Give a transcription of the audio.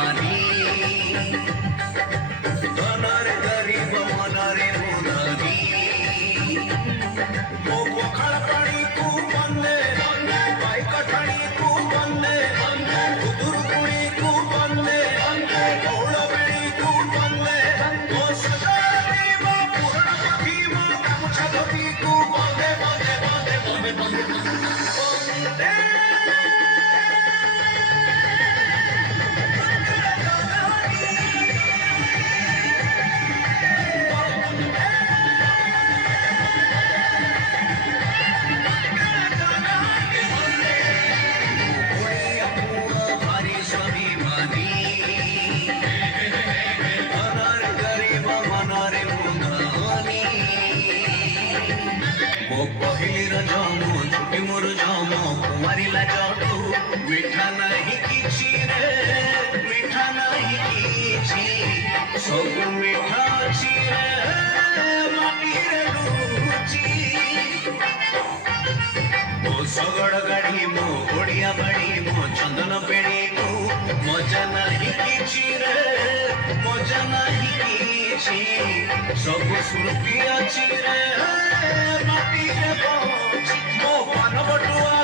स्वाभिमानी धनरे गरीब मनरे मुरारी मो पखाळ पाणी तू बंदे बाई कठाणी तू बंदे उदुरकुणी तू बंदे गौळ वेळी तू बंदे ओ सदारी मा पूर्ण पखी मा गामुछा धोती तू बंदे बंदे बंदे बंदे बंदे बंदे पहिली रजामो छुटी मोर जामो कुमारी लाजू मिठा नहीं किछि रे मिठा नहीं किछि सब मिठा अछि रे माटी रे रुचि ओ सगड़ गाड़ी मो ओडिया बाड़ी मो चंदन पेड़ी मो मजा नहीं किछि रे मजा नहीं किछि सब स्मृति अछि रे माटी रे मो पान बटुआ